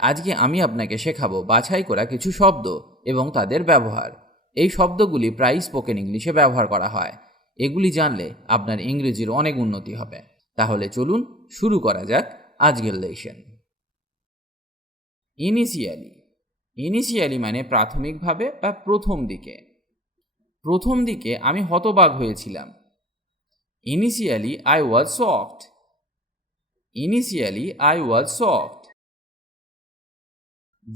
আজকে আমি আপনাকে শেখাবো বাছাই করা কিছু শব্দ এবং তাদের ব্যবহার। এই শব্দগুলি প্রায়ই স্পোকেন ইংলিশে ব্যবহার করা হয়। এগুলি জানলে আপনার ইংরেজির অনেক উন্নতি হবে। তাহলে চলুন শুরু করা যাক আজকের লেসন। ইনিশিয়ালি। ইনিশিয়ালি মানে প্রাথমিকভাবে বা প্রথম দিকে। প্রথম দিকে আমি হতবাক হয়েছিলাম। Initially I was shocked. Initially I was shocked.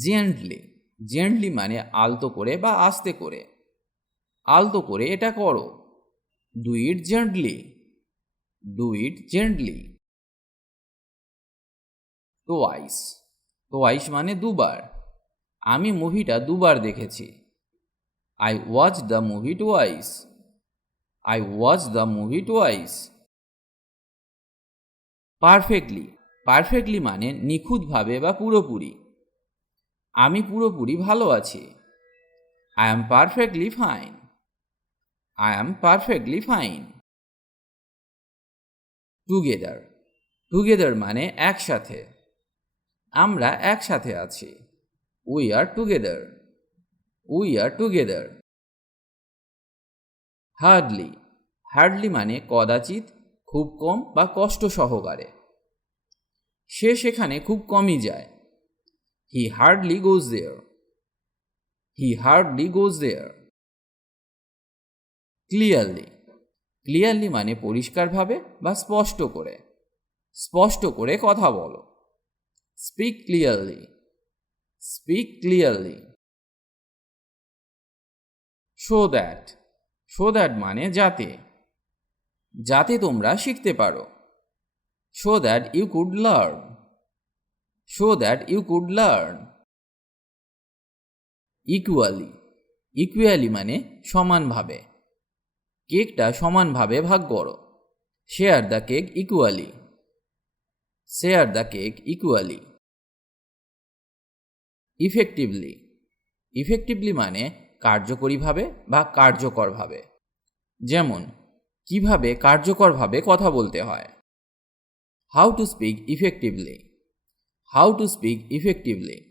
Gently. Gently মানে আলতো করে বা আস্তে করে। আলতো করে এটা করো। Do it gently. Do it gently. Twice. Twice মানে দুবার। আমি মুভিটা দুবার দেখেছি। I watch the movie twice. I watch the movie twice. Perfectly. Perfectly মানে নিখুঁতভাবে বা পুরোপুরি। আমি পুরোপুরি ভালো আছি। I am perfectly fine. I am perfectly fine. Together. Together মানে একসাথে। আমরা একসাথে আছি। We are together. We are together. Hardly. Hardly মানে কদাচিৎ, খুব কম বা কষ্ট সহকারে। সে সেখানে খুব কমই যায়। He hardly goes there. He hardly goes there. Clearly. Clearly মানে পরিষ্কারভাবে বা স্পষ্ট করে। স্পষ্ট করে কথা বলো। Speak clearly. Speak clearly. Show that. Show that মানে যাতে। যাতে তোমরা শিখতে পারো। Show that you could learn. Show that you could learn. Equally. Equally মানে সমানভাবে। কেকটা সমানভাবে ভাগ করো। Share the cake equally. Share the cake equally. Effectively. Effectively মানে কার্যকরীভাবে বা কার্যকরভাবে। যেমন কিভাবে কার্যকরভাবে কথা বলতে হয়। How to speak effectively. How to speak effectively.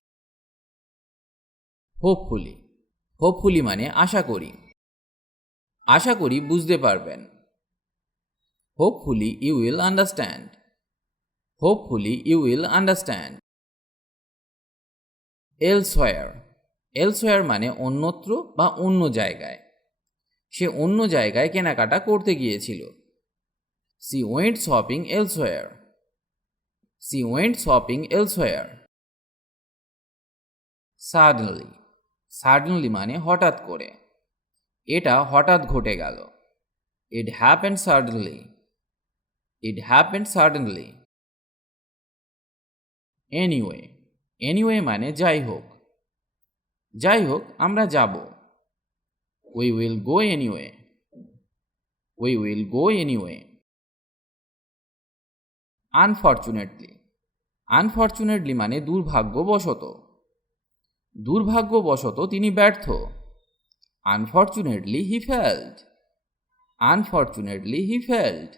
Hopefully. Hopefully মানে আশা করি। আশা করি বুঝতে পারবেন। Hopefully you will understand. Hopefully you will understand. Elsewhere. Elsewhere মানে অন্যত্র বা অন্য জায়গায়। সে অন্য জায়গায় কেনাকাটা করতে গিয়েছিল। She went shopping elsewhere. She went shopping elsewhere. Suddenly. Suddenly মানে হঠাৎ করে। এটা হঠাৎ ঘটে গেল। It happened suddenly. It happened suddenly. Anyway. Anyway মানে যাই হোক। যাই হোক আমরা যাব। We will go anyway. We will go anyway. Unfortunately. Unfortunately মানে দুর্ভাগ্যবশত। দুর্ভাগ্যবশত তিনি ব্যর্থ। Unfortunately he failed. Unfortunately he failed.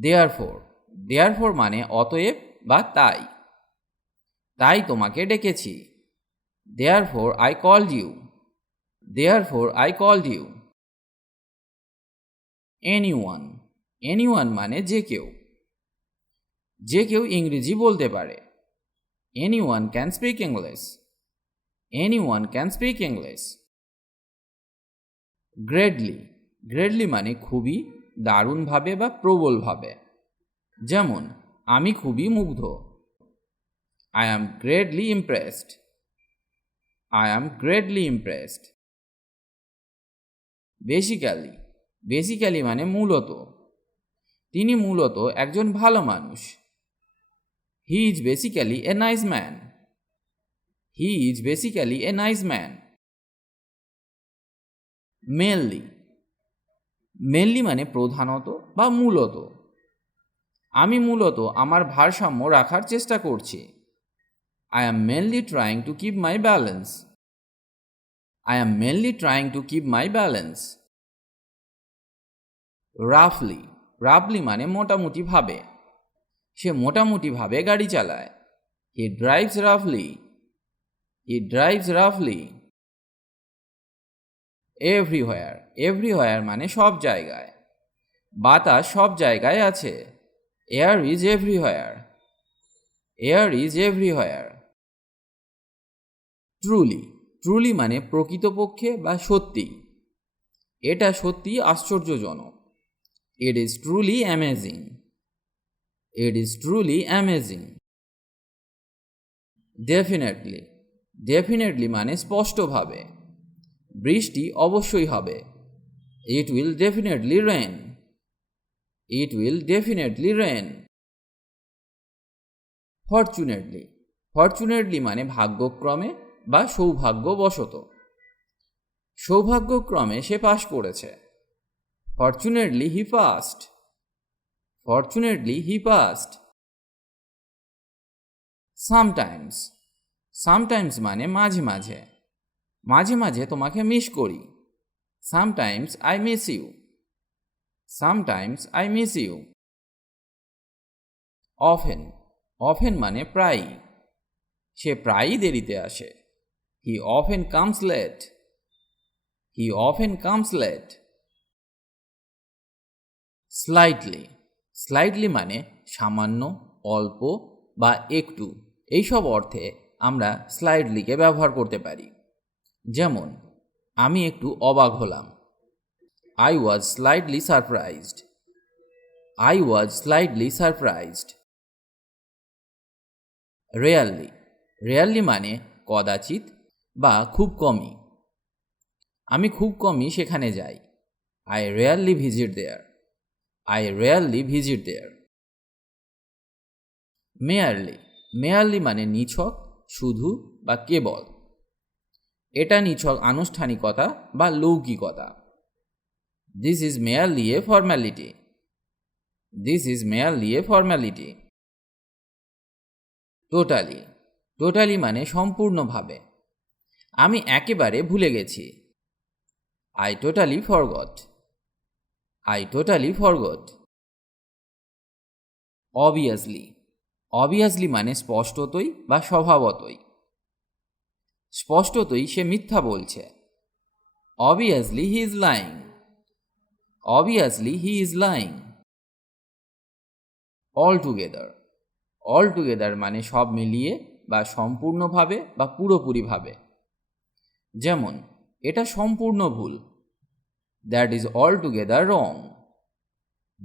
Therefore. Therefore মানে অতএব বা তাই। তাই তোমাকে ডেকেছি। Therefore I called you. Therefore I called you. Anyone. Anyone মানে যে কেউ। যে কেউ ইংরেজি বলতে পারে। Anyone can speak English. Anyone can speak English. Greatly. Greatly মানে খুবই, দারুণভাবে বা প্রবলভাবে। যেমন আমি খুবই মুগ্ধ। I am greatly impressed. I am greatly impressed. Basically. Basically মানে মূলত। তিনি মূলত একজন ভালো মানুষ। He is basically a nice man. He is basically a nice man. Mainly. Mainly মানে প্রধানত বা মূলত। আমি মূলত আমার ভারসাম্য রাখার চেষ্টা করছি। I am mainly trying to keep my balance. I am mainly trying to keep my balance. Roughly. Roughly মানে মোটামুটি ভাবে। সে মোটামুটি ভাবে গাড়ি চালায়। He drives roughly. He drives roughly. Everywhere. Everywhere মানে সব জায়গায়। বাতাস সব জায়গায় আছে। Air is everywhere. Air is everywhere. Truly. Truly মানে প্রকৃতপক্ষে বা সত্যি। এটা সত্যি আশ্চর্যজনক। It is truly amazing. It is truly amazing. Definitely. Definitely মানে স্পষ্টভাবে। বৃষ্টি অবশ্যই হবে। It will definitely rain. It will definitely rain. Fortunately. Fortunately মানে ভাগ্যক্রমে বা সৌভাগ্যবশত। সৌভাগ্যক্রমে সে পাশ করেছে। Fortunately he passed. Fortunately he passed. Sometimes. Sometimes মানে মাঝে মাঝে। মাঝে মাঝে তোমাকে মিস করি। Sometimes I miss you. Sometimes I miss you. Often. Often মানে প্রায়ই। সে প্রায়ই দেরিতে আসে। He often comes late. He often comes late. Slightly. Slightly মানে সামান্য, অল্প বা একটু। এইসব অর্থে আমরা স্লাইটলিকে ব্যবহার করতে পারি। যেমন, আমি একটু অবাক হলাম। I was slightly surprised. I was slightly surprised. Rarely. Rarely মানে কদাচিৎ বা খুব কমই। আমি খুব কমই সেখানে যাই। I rarely visit there. I rarely visit there. Merely. Merely মানে নিছক, শুধু বা কেবল। এটা নিছক আনুষ্ঠানিকতা বা লৌকিকতা। This is merely a formality. This is merely a formality. Totally. Totally মানে সম্পূর্ণভাবে। আমি একেবারে ভুলে গেছি। I totally forgot. I totally forgot. Obviously. Obviously মানে স্পষ্টতই বা স্বভাবতই। স্পষ্টতই সে মিথ্যা বলছে। Obviously he is lying. Obviously he is lying. Altogether. Altogether মানে সব মিলিয়ে বা সম্পূর্ণভাবে বা পুরোপুরিভাবে। যেমন, এটা সম্পূর্ণ ভুল। That is altogether wrong.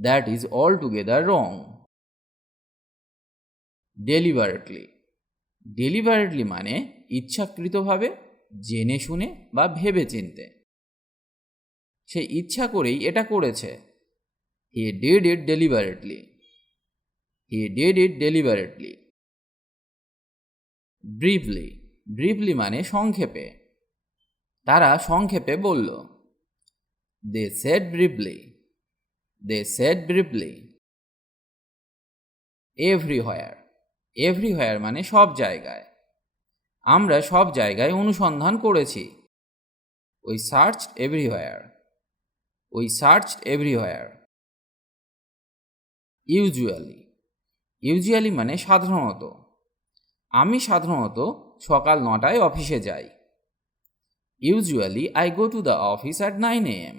That is altogether wrong. Deliberately. Deliberately মানে ইচ্ছাকৃতভাবে, জেনে শুনে বা ভেবে চিনতে। সে ইচ্ছা করেই এটা করেছে। He did it deliberately. He did it deliberately. Briefly. Briefly মানে সংক্ষেপে। তারা সংক্ষেপে বলল। They said briefly. They said briefly. Everywhere. Everywhere মানে সব জায়গায়। আমরা সব জায়গায় অনুসন্ধান করেছি। We searched everywhere. We searched everywhere. Usually. Usually মানে সাধারণত। আমি সাধারণত সকাল 9টায় অফিসে যাই। Usually I go to the office at 9 a.m.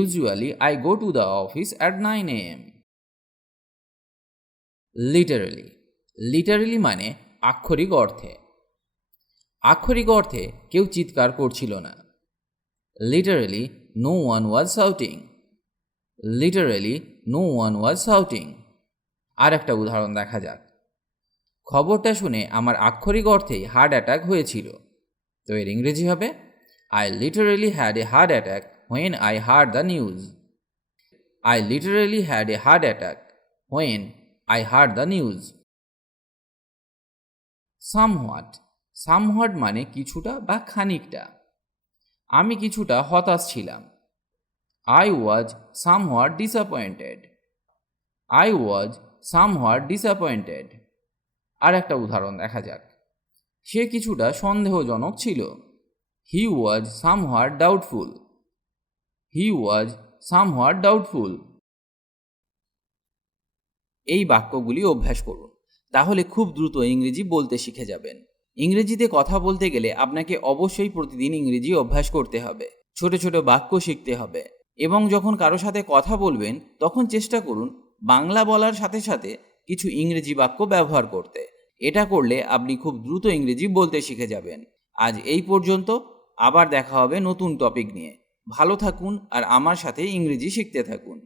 Usually I go to the office at 9 a.m. Literally. Literally মানে আক্ষরিক অর্থে। আক্ষরিক অর্থে কেউ চিৎকার করছিল না। Literally no one was shouting. Literally no one was shouting. আর একটা উদাহরণ দেখা যাক। খবরটা শুনে আমার আক্ষরিক অর্থেই হার্ট অ্যাটাক হয়েছিল। তো এর ইংরেজি হবে I literally had a heart attack when I heard the news. I literally had a heart attack when I heard the news. Somewhat. Somewhat মানে কিছুটা বা খানিকটা। আমি কিছুটা হতাশ ছিলাম। I was somewhat disappointed. I was somewhat disappointed. আর একটা উদাহরণ দেখা যাক। সে কিছুটা সন্দেহজনক ছিল। He was somewhat doubtful. He was somewhat doubtful. এই বাক্যগুলি অভ্যাস করুন। তাহলে খুব দ্রুত ইংরেজি বলতে শিখে যাবেন। ইংরেজিতে কথা বলতে গেলে আপনাকে অবশ্যই প্রতিদিন ইংরেজি অভ্যাস করতে হবে, ছোট ছোট বাক্য শিখতে হবে এবং যখন কারো সাথে কথা বলবেন তখন চেষ্টা করুন বাংলা বলার সাথে সাথে কিছু ইংরেজি বাক্য ব্যবহার করতে। এটা করলে আপনি খুব দ্রুত ইংরেজি বলতে শিখে যাবেন। আজ এই পর্যন্ত, আবার দেখা হবে নতুন টপিক নিয়ে। ভালো থাকুন আর আমার সাথে ইংরেজি শিখতে থাকুন।